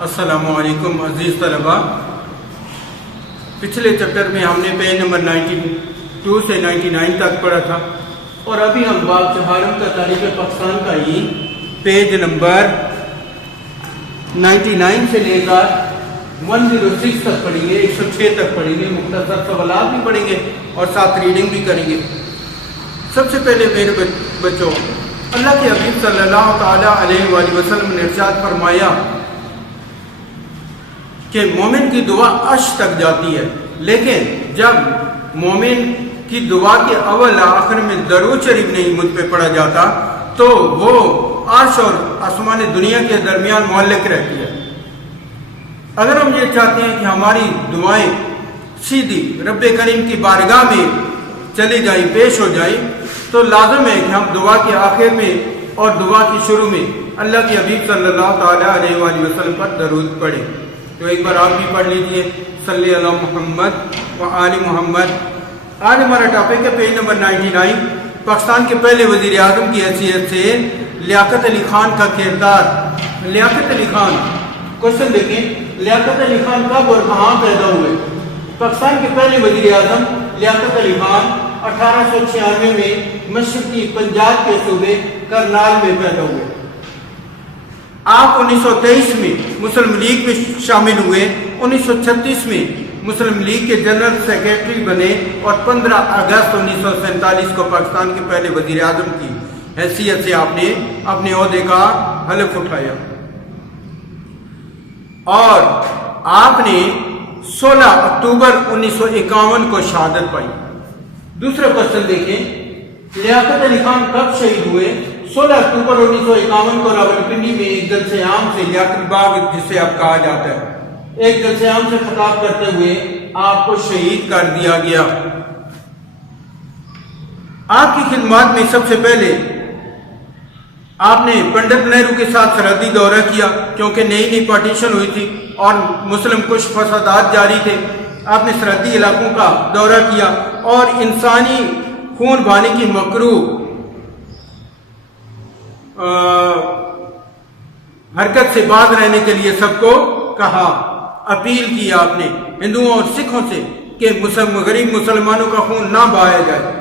السلام علیکم عزیز طلباء، پچھلے چیپٹر میں ہم نے پیج نمبر 92 سے 99 تک پڑھا تھا، اور ابھی ہم باب چہارم کا تاریخ پاکستان کا ہی پیج نمبر 99 سے لے کر 106 تک پڑھیں گے، 106 تک پڑھیں گے، مختصر سوالات بھی پڑھیں گے اور ساتھ ریڈنگ بھی کریں گے۔ سب سے پہلے میرے بچوں، اللہ کے حبیب صلی اللہ تعالیٰ علیہ وآلہ وسلم نے ارشاد فرمایا کہ مومن کی دعا عرش تک جاتی ہے، لیکن جب مومن کی دعا کے اول آخر میں درود شریف نہیں مجھ پہ پڑھا جاتا تو وہ عرش اور آسمان دنیا کے درمیان معلق رہتی ہے۔ اگر ہم یہ چاہتے ہیں کہ ہماری دعائیں سیدھی رب کریم کی بارگاہ میں چلی جائیں، پیش ہو جائیں، تو لازم ہے کہ ہم دعا کے آخر میں اور دعا کی شروع میں اللہ کے حبیب صلی اللہ تعالیٰ علیہ وآلہ وسلم پر درود پڑھیں۔ تو ایک بار آپ بھی پڑھ لیجئے، صلی اللہ محمد و آل محمد۔ آج ہمارا ٹاپک ہے پیج نمبر 99، پاکستان کے پہلے وزیر اعظم کی حیثیت سے لیاقت علی خان کا کردار۔ لیاقت علی خان، کوشچن دیکھیں، لیاقت علی خان کب اور کہاں پیدا ہوئے؟ پاکستان کے پہلے وزیر اعظم لیاقت علی خان 1896 میں مشرقی پنجاب کے صوبے کرنال میں پیدا ہوئے۔ آپ 1923 میں مسلم لیگ میں شامل ہوئے، 1936 میں مسلم لیگ کے جنرل سیکریٹری بنے اور 15 اگست 1947 کو پاکستان کے پہلے وزیر اعظم کی حیثیت سے آپ نے اپنے عہدے کا حلف اٹھایا، اور آپ نے 16 اکتوبر 1951 کو شہادت پائی۔ دوسرا کوشچن دیکھیں، لیاقت علی خان کب شہید ہوئے؟ 16 اکتوبر 1951 کو راولپنڈی میں ایک جلسے عام سے، لیاقت باغ جسے اب کہا جاتا ہے، ایک جلسے عام سے خطاب کرتے ہوئے آپ کو شہید کر دیا گیا۔ آپ کی خدمات میں سب سے پہلے آپ نے پنڈت نہرو کے ساتھ سرحدی دورہ کیا، کیونکہ نئی نئی پارٹیشن ہوئی تھی اور مسلم کش فسادات جاری تھے۔ آپ نے سرحدی علاقوں کا دورہ کیا اور انسانی خون بہانے کی مکروہ حرکت سے باز رہنے کے لیے سب کو کہا، اپیل کی آپ نے ہندوؤں اور سکھوں سے کہ غریب مسلمانوں کا خون نہ بہایا جائے۔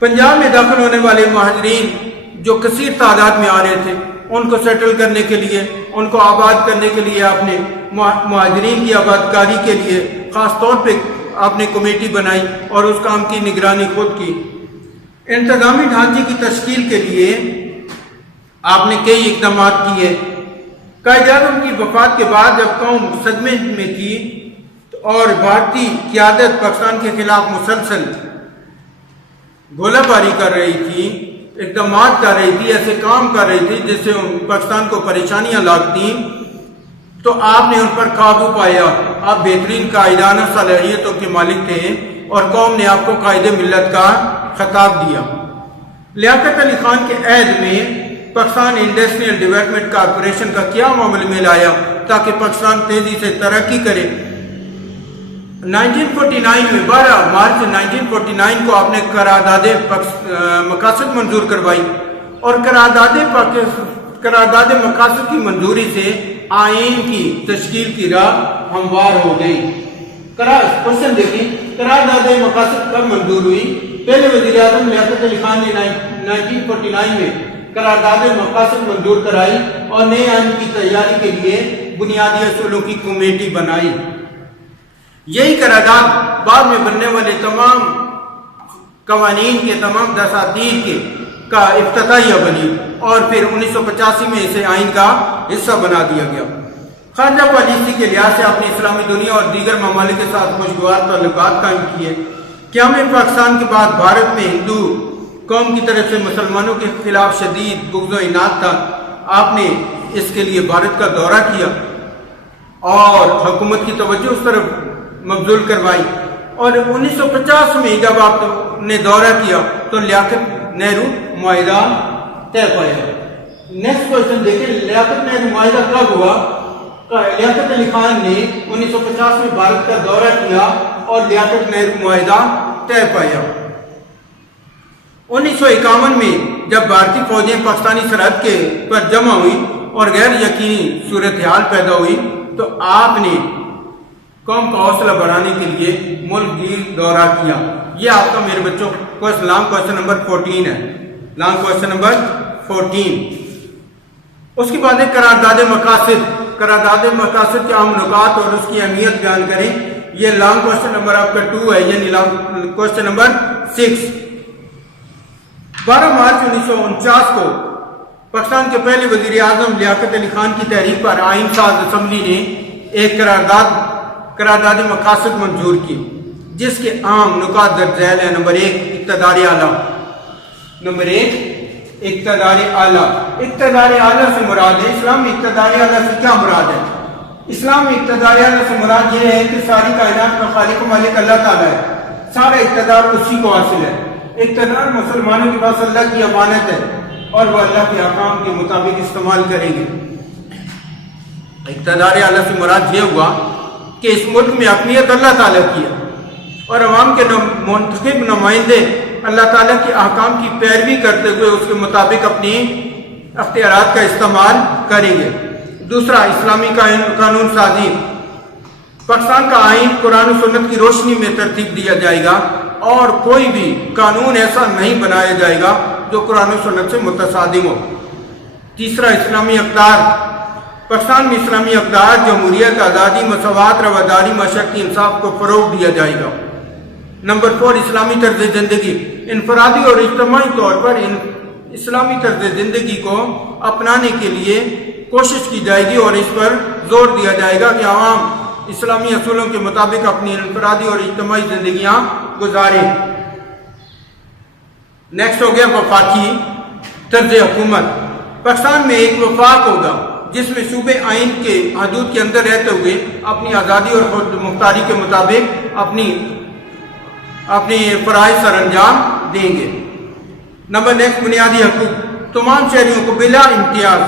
پنجاب میں داخل ہونے والے مہاجرین جو کثیر تعداد میں آ رہے تھے، ان کو سیٹل کرنے کے لیے، ان کو آباد کرنے کے لیے آپ نے مہاجرین کی آباد کاری کے لیے خاص طور پہ آپ نے کمیٹی بنائی اور اس کام کی نگرانی خود کی۔ انتظامی ڈھانچے کی تشکیل کے لیے آپ نے کئی اقدامات کیے۔ قائد اعظم کی وفات کے بعد جب قوم صدمے میں تھی اور بھارتی قیادت پاکستان کے خلاف مسلسل گولہ باری کر رہی تھی، اقدامات کر رہی تھی، ایسے کام کر رہی تھی جس سے پاکستان کو پریشانیاں لاگتیں، تو آپ نے ان پر قابو پایا۔ آپ بہترین قائدانہ صلاحیتوں کے مالک تھے اور قوم نے آپ کو قائد ملت کا خطاب دیا۔ لیاقت علی خان کے عہد میں پاکستان انڈسٹریل ڈیولپمنٹ کارپوریشن کا کیا معاملے میں لایا تاکہ پاکستان تیزی سے ترقی کرے؟ 1949 میں 12 مارچ 1949 کو آپ نے قرارداد مقاصد منظور کروائی، اور قرارداد مقاصد کی منظوری سے آئین کی تشکیل کی راہ ہموار ہو گئی۔ کوشچن دیکھیں، قرارداد مقاصد کب منظور ہوئی؟ پہلے وزیر اعظم لیاقت علی خان نے 1949 میں قرارداد مقاصد منظور کرائی اور نئے آئین کی تیاری کے لیے بنیادی اصولوں کی کمیٹی بنائی۔ یہی قرارداد بعد میں بننے والے تمام قوانین کے، تمام دساتیر کا افتتاحیہ بنی، اور پھر 1985 میں اسے آئین کا حصہ بنا دیا گیا۔ خارجہ پالیسی کے لحاظ سے اپنی اسلامی دنیا اور دیگر ممالک کے ساتھ خوشگوار تعلقات قائم کیے۔ قیام پاکستان کے بعد بھارت میں ہندو قوم کی طرف سے مسلمانوں کے خلاف شدید بغض و عناد تھا۔ آپ نے اس کے لیے بھارت کا دورہ کیا اور حکومت کی توجہ اس طرف مبذول کروائی، اور 1950 میں جب آپ نے دورہ کیا تو لیاقت نہرو معاہدہ طے پایا۔ نیکسٹ کوشچن دیکھیں، لیاقت نہرو معاہدہ کب ہوا؟ لیاقت علی خان نے 1950 میں بھارت کا دورہ کیا اور لیاقت نہرو معاہدہ طے پایا۔ 1951 میں جب بھارتی فوجیں پاکستانی سرحد کے پر جمع ہوئی اور غیر یقینی صورتحال پیدا ہوئی تو آپ نے قوم کا حوصلہ بڑھانے کے لیے ملک گیر دورہ کیا۔ یہ آپ کا میرے بچوں کو لانگ کوشچن نمبر 14 ہے، لانگ کوشچن نمبر 14۔ اس کے بعد قرارداد مقاصد، قرارداد مقاصد کے عام نکات اور اس کی اہمیت بیان کریں۔ یہ لانگ کوشچن نمبر آپ کا 2 ہے، یعنی لانگ کوشچن نمبر 6۔ 12 مارچ 1949 کو پاکستان کے پہلے وزیر اعظم لیاقت علی خان کی تحریک پر آئین ساز اسمبلی نے ایک قرارداد مقاصد منظور کی، جس کے عام نکات درج ذیل ہیں۔ نمبر 1 اقتدار اعلیٰ، نمبر 1 اقتدار اعلیٰ۔ اقتدار اعلیٰ سے مراد ہے، اسلام میں اقتدار اعلیٰ سے کیا مراد ہے؟ اسلام میں اقتدار اعلیٰ سے مراد یہ ہے کہ ساری کائنات کا خالق و مالک اللہ تعالیٰ ہے، سارا اقتدار اسی کو حاصل ہے۔ اقتدار مسلمانوں کے پاس اللہ کی امانت ہے اور وہ اللہ کے احکام کے مطابق استعمال کریں گے۔ اقتدار اعلیٰ سے مراد یہ ہوا کہ اس ملک میں حکمیت اللہ تعالیٰ کی ہے اور عوام کے منتخب نمائندے اللہ تعالیٰ کے احکام کی پیروی کرتے ہوئے اس کے مطابق اپنی اختیارات کا استعمال کریں گے۔ دوسرا، اسلامی قانون سازی۔ پاکستان کا آئین قرآن و سنت کی روشنی میں ترتیب دیا جائے گا اور کوئی بھی قانون ایسا نہیں بنایا جائے گا جو قرآن و سنت سے متصادم ہو۔ تیسرا، اسلامی اقدار۔ پاکستان میں اسلامی اقدار، جمہوریت، آزادی، مساوات، رواداری، معاشرتی انصاف کو فروغ دیا جائے گا۔ نمبر 4، اسلامی طرز زندگی۔ انفرادی اور اجتماعی طور پر اسلامی طرز زندگی کو اپنانے کے لیے کوشش کی جائے گی اور اس پر زور دیا جائے گا کہ عوام اسلامی اصولوں کے مطابق اپنی انفرادی اور اجتماعی زندگیاں گزاریں۔ نیکسٹ ہو گیا وفاقی طرز حکومت۔ پاکستان میں ایک وفاق ہوگا جس میں صوبے آئین کے حدود کے اندر رہتے ہوئے اپنی آزادی اور خود مختاری کے مطابق اپنی فرائض سر انجام دیں گے۔ نمبر نیکسٹ، بنیادی حقوق۔ تمام شہریوں کو بلا امتیاز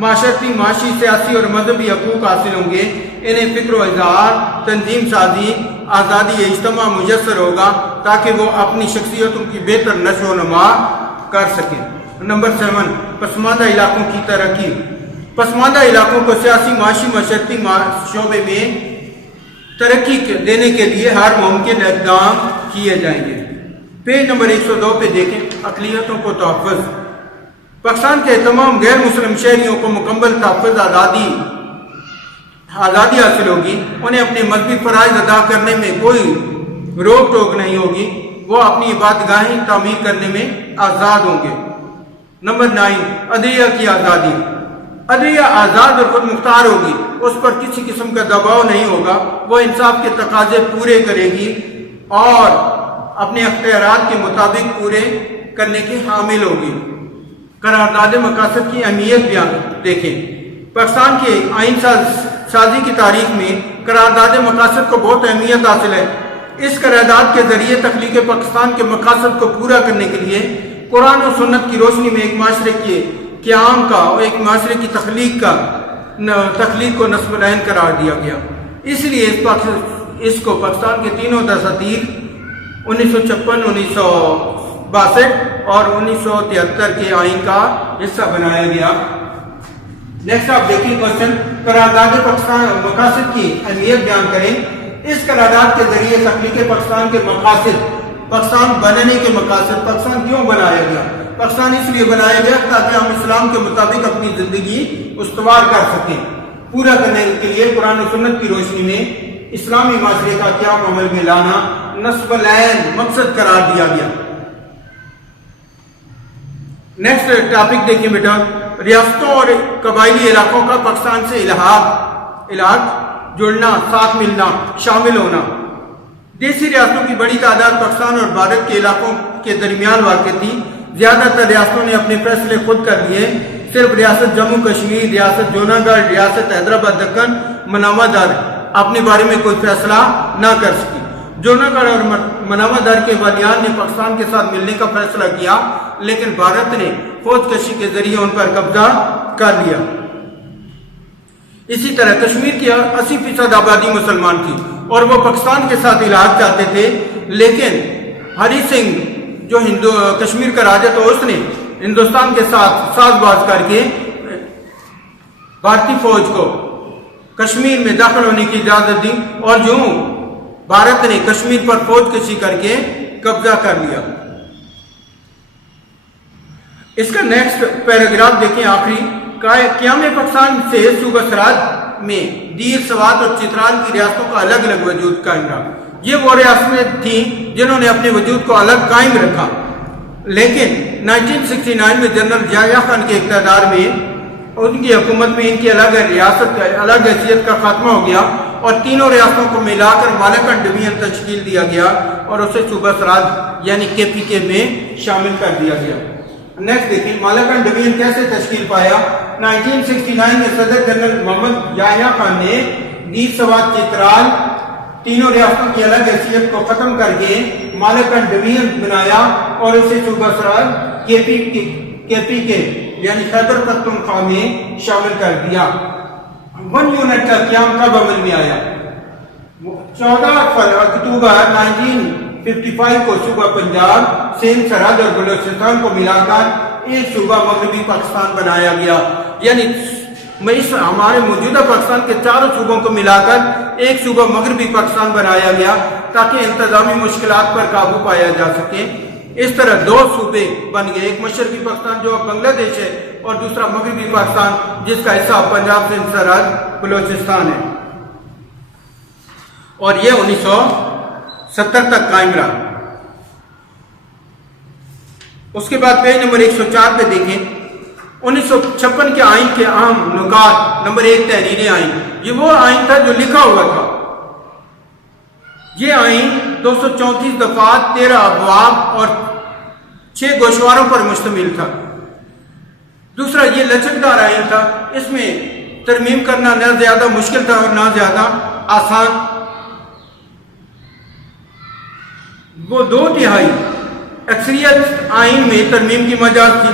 معاشرتی، معاشی، سیاسی اور مذہبی حقوق حاصل ہوں گے۔ انہیں فکر و اظہار، تنظیم سازی، آزادی اجتماع میسر ہوگا تاکہ وہ اپنی شخصیتوں کی بہتر نشو و نما کر سکیں۔ نمبر 7، پسماندہ علاقوں کی ترقی۔ پسماندہ علاقوں کو سیاسی، معاشی، معاشرتی شعبے میں ترقی دینے کے لیے ہر ممکن اقدام کیے جائیں گے۔ پیج نمبر 102 پہ دیکھیں، اقلیتوں کو تحفظ۔ پاکستان کے تمام غیر مسلم شہریوں کو مکمل تحفظ آزادی حاصل ہوگی۔ انہیں اپنے مذہبی فرائض ادا کرنے میں کوئی روک ٹوک نہیں ہوگی۔ وہ اپنی عبادتگاہیں تعمیر کرنے میں آزاد ہوں گے۔ نمبر 9، عدلیہ کی آزادی۔ عدلیہ آزاد اور خود مختار ہوگی، اس پر کسی قسم کا دباؤ نہیں ہوگا۔ وہ انصاف کے تقاضے پورے کرے گی اور اپنے اختیارات کے مطابق پورے کرنے کی حامل ہوگی۔ قرارداد مقاصد کی اہمیت بیان دیکھیں۔ پاکستان کے آئین سازی کی تاریخ میں قرارداد مقاصد کو بہت اہمیت حاصل ہے۔ اس قرارداد کے ذریعے تخلیق پاکستان کے مقاصد کو پورا کرنے کے لیے قرآن و سنت کی روشنی میں ایک معاشرے کے قیام کا اور ایک معاشرے کی تخلیق کو نصب العین قرار دیا گیا۔ اس لیے اس کو پاکستان کے تینوں دساتیر 1956، 1962 اور 1973 کے آئین کا حصہ بنایا گیا۔ نیکسٹ آپ دیکھیں کوشچن، قرارداد پاکستان مقاصد کی اہمیت بیان کریں۔ اس قرارداد کے ذریعے تخلیق پاکستان کے مقاصد، پاکستان بننے کے مقاصد، پاکستان کیوں بنایا گیا؟ پاکستان اس لیے بنایا گیا تاکہ ہم اسلام کے مطابق اپنی زندگی استوار کر سکیں۔ پورا کرنے کے لیے قرآن و سنت کی روشنی میں اسلامی معاشرے کا قیام عمل میں لانا نصب العین مقصد قرار دیا گیا۔ نیکسٹ ٹاپک دیکھیں بیٹا، ریاستوں اور قبائلی علاقوں کا پاکستان سے الحاق جڑنا، ساتھ ملنا، شامل ہونا۔ دیسی ریاستوں کی بڑی تعداد پاکستان اور بھارت کے علاقوں کے درمیان واقع تھی۔ زیادہ تر ریاستوں نے اپنے فیصلے خود کر لیے۔ صرف ریاست جموں کشمیر، ریاست جوناگڑھ، ریاست حیدرآباد دکن منامہ دار اپنے بارے میں کوئی فیصلہ نہ کر سکی۔ جوناگڑھ اور منامہ دار کے والیان نے پاکستان کے ساتھ ملنے کا فیصلہ کیا، لیکن بھارت نے فوج کشی کے ذریعے ان پر قبضہ کر لیا۔ اسی طرح کشمیر کی 80% آبادی مسلمان تھی اور وہ پاکستان کے ساتھ الحاق چاہتے تھے، لیکن ہری سنگھ جو کشمیر کا راجا تھا اس نے ہندوستان کے ساتھ ساز باز کر کے بھارتی فوج کو کشمیر میں داخل ہونے کی اجازت دی اور یوں بھارت نے کشمیر پر فوج کشی کر کے قبضہ کر لیا۔ اس کا نیکسٹ پیراگراف دیکھیں، آخری قیام پاکستان سے صوبہ سرحد میں دیر، سوات اور چترال کی ریاستوں کا الگ الگ وجود قائم رہا۔ یہ وہ ریاستیں تھیں جنہوں نے اپنے وجود کو الگ قائم رکھا، لیکن 1969 میں جنرل ضیاء خان کے اقتدار میں ان کی حکومت میں ان کی الگ ریاست الگ حیثیت کا خاتمہ ہو گیا اور تینوں ریاستوں کو ملا کر مالاکنڈ ڈویژن تشکیل دیا گیا اور اسے صوبہ سرحد یعنی KPK میں شامل کر دیا گیا۔ نیکسٹ دیکھیں، مالاکنڈ ڈویژن کیسے تشکیل پایا۔ 1969 میں صدر جنرل محمد ضیاء خان نے دیر، سوات، چترال تینوں ریاستوں کی الگ حیثیت کو ختم کر کے مالاکنڈ ڈویژن بنایا اور اسے صوبہ سرحد KPK یعنی خیبر پختونخوا میں شامل کر دیا۔ 1 یونٹ کا قیام کب عمل میں آیا؟ 14 اکتوبر 1955 کو صوبہ پنجاب، سندھ، سرحد اور بلوچستان کو ملا کر ایک صوبہ مغربی پاکستان بنایا گیا، یعنی ہمارے موجودہ پاکستان کے چاروں صوبوں کو ملا کر ایک صوبہ مغربی پاکستان بنایا گیا تاکہ انتظامی مشکلات پر قابو پایا جا سکے۔ اس طرح 2 صوبے بن گئے، ایک مشرقی پاکستان جو اب بنگلہ دیش ہے اور دوسرا مغربی پاکستان جس کا حصہ پنجاب، سندھ، سرحد، بلوچستان ہے، اور یہ 1970 تک قائم رہا۔ اس کے بعد پیج نمبر 104 پہ دیکھیں، 1956 کے آئین کے اہم نکات۔ نمبر 1، تحریری آئین۔ یہ وہ آئین تھا جو لکھا ہوا تھا۔ یہ آئین 234 دفعات، 13 ابواب اور 6 گوشواروں پر مشتمل تھا۔ دوسرا، یہ لچکدار آئین تھا، اس میں ترمیم کرنا نہ زیادہ مشکل تھا اور نہ زیادہ آسان۔ وہ 2/3 اکثریت آئین میں ترمیم کی مجاز تھی۔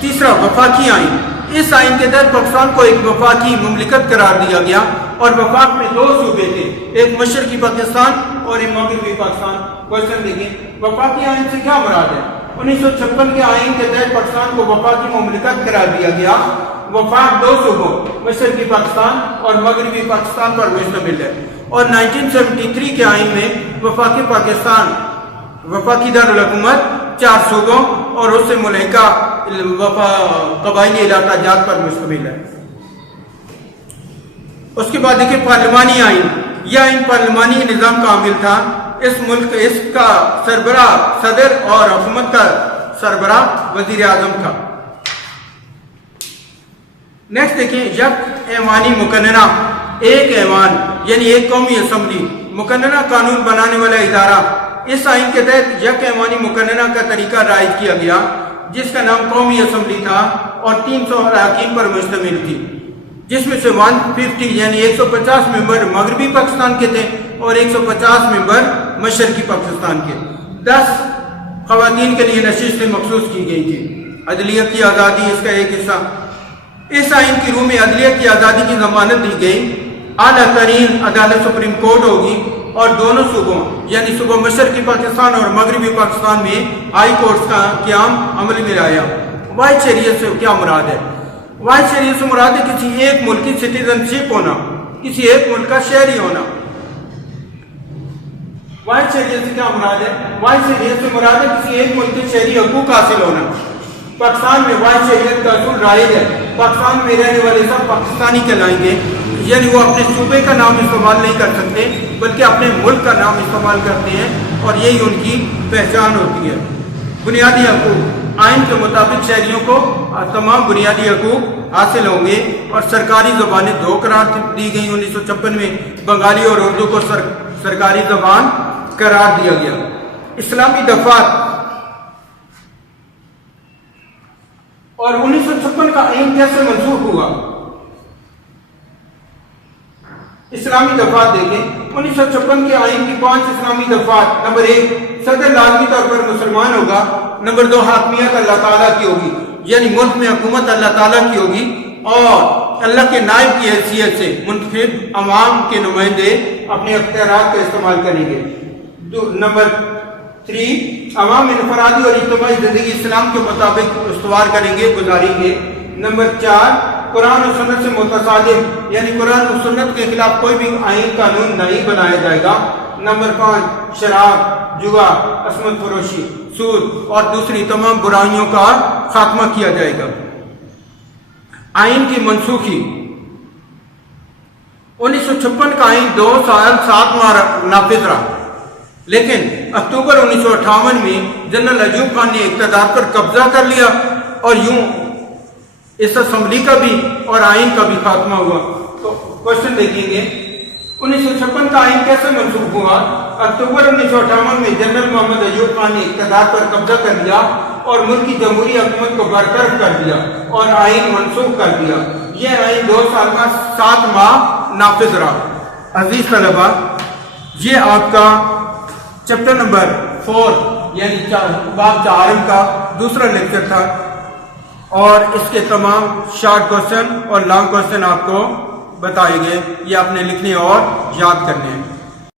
تیسرا، وفاقی آئین۔ اس آئین کے تحت پاکستان کو ایک وفاقی مملکت قرار دیا گیا اور وفاق میں 2 صوبے تھے، ایک مشرقی پاکستان اور ایک مغربی پاکستان۔ کوشچن دیکھیں، وفاقی آئین سے کیا مراد ہے؟ 1956 کے آئین کے تحت پاکستان کو وفاقی مملکت قرار دیا گیا۔ وفاق 2 صوبوں مشرقی پاکستان اور مغربی پاکستان پر مشتمل ہے، اور 1973 کے آئین میں وفاقی پاکستان وفاقی دارالحکومت 4 صوبوں اور اس سے ملحقہ قبائلی علاقہ جات پر مشتمل ہے۔ اس کے بعد دیکھیں پارلیمانی آئین۔ یہ آئین پارلیمانی نظام کا عامل تھا۔ اس کا سربراہ صدر اور حکومت کا سربراہ وزیر اعظم تھا۔ نیکسٹ دیکھیں، یک ایوانی مقننہ۔ ایک ایوان یعنی ایک قومی اسمبلی مقننہ قانون بنانے والا ادارہ۔ اس آئین کے تحت یک ایوانی مقننہ کا طریقہ رائج کیا گیا جس کا نام قومی اسمبلی تھا اور 300 اراکین پر مشتمل تھی، جس میں سے 150 یعنی 150 ممبر مغربی پاکستان کے تھے اور 150 ممبر مشرقی پاکستان کے۔ 10 خواتین کے لیے نشستیں مخصوص کی گئی تھی۔ عدلیت کی آزادی اس کا ایک حصہ۔ اس آئین کی روح میں عدلیت کی آزادی کی ضمانت دی گئی۔ اعلیٰ ترین عدالت سپریم کورٹ ہوگی اور دونوں صوبوں یعنی صوبہ مشرقی پاکستان اور مغربی پاکستان میں ہائی کورٹس کا قیام عمل میں آیا۔ واحد شریعت سے کیا مراد ہے؟ واحد شریعت سے مراد ہے کسی ایک ملک کی سٹیزن شپ ہونا، کسی ایک ملک کا شہری ہونا۔ واحد شریعت سے کیا مراد ہے؟ واحد شریعت سے مراد ہے کسی ایک ملک کے شہری حقوق حاصل ہونا۔ پاکستان میں واحد شریعت کا اصول رائج ہے۔ پاکستان میں رہنے والے سب پاکستانی کہلائیں گے، یعنی وہ اپنے صوبے کا نام استعمال نہیں کر سکتے بلکہ اپنے ملک کا نام استعمال کرتے ہیں اور یہی ان کی پہچان ہوتی ہے۔ بنیادی حقوق۔ آئین کے مطابق شہریوں کو تمام بنیادی حقوق حاصل ہوں گے اور سرکاری زبانیں 2 قرار دی گئی۔ 1956 میں بنگالی اور اردو کو سرکاری زبان قرار دیا گیا۔ اسلامی دفعات اور 1956 کا آئین کیسے منسوخ ہوا؟ اسلامی دفعات دیکھیں، 1956 کے آئین کی 5 اسلامی دفعات۔ نمبر 1، صدر لازمی طور پر مسلمان ہوگا۔ نمبر 2، حاکمیت اللہ تعالیٰ کی ہوگی، یعنی ملک میں حکومت اللہ تعالیٰ کی ہوگی اور اللہ کے نائب کی حیثیت سے منتخب عوام کے نمائندے اپنے اختیارات کا استعمال کریں گے۔ نمبر 3، عوام انفرادی اور اجتماعی زندگی اسلام کے مطابق استوار کریں گے، گزاریں گے۔ نمبر 4، قرآن و سنت سے متصادم یعنی قرآن و سنت کے خلاف کوئی بھی آئین قانون نہیں بنایا جائے گا۔ نمبر 5، شراب، جوا، عصمت فروشی، سود اور دوسری تمام برائیوں کا خاتمہ کیا جائے گا۔ آئین کی منسوخی، 1956 کا آئین 2 سال 7 ماہ نافذ رہا، لیکن اکتوبر 1958 میں جنرل ایوب خان نے اقتدار پر قبضہ کر لیا اور یوں اس اسمبلی کا بھی اور آئین کا بھی خاتمہ ہوا۔ تو کوشچن دیکھیں گے، 1956 کا آئین کیسے منسوخ ہوا؟ اکتوبر 1958 میں جنرل محمد ایوب خان نے اقتدار پر قبضہ کر لیا اور ملک کی جمہوری حکومت کو برطرف کر دیا اور آئین منسوخ کر دیا۔ یہ آئین 2 سال کا 7 ماہ نافذ رہا۔ عزیز طلبہ، یہ آپ کا چیپٹر نمبر 4 یعنی باب چہارم کا دوسرا لیکچر تھا، اور اس کے تمام شارٹ کوشچن اور لانگ کوشچن آپ کو بتائے گئے، یہ آپ نے لکھنے اور یاد کرنے ہیں۔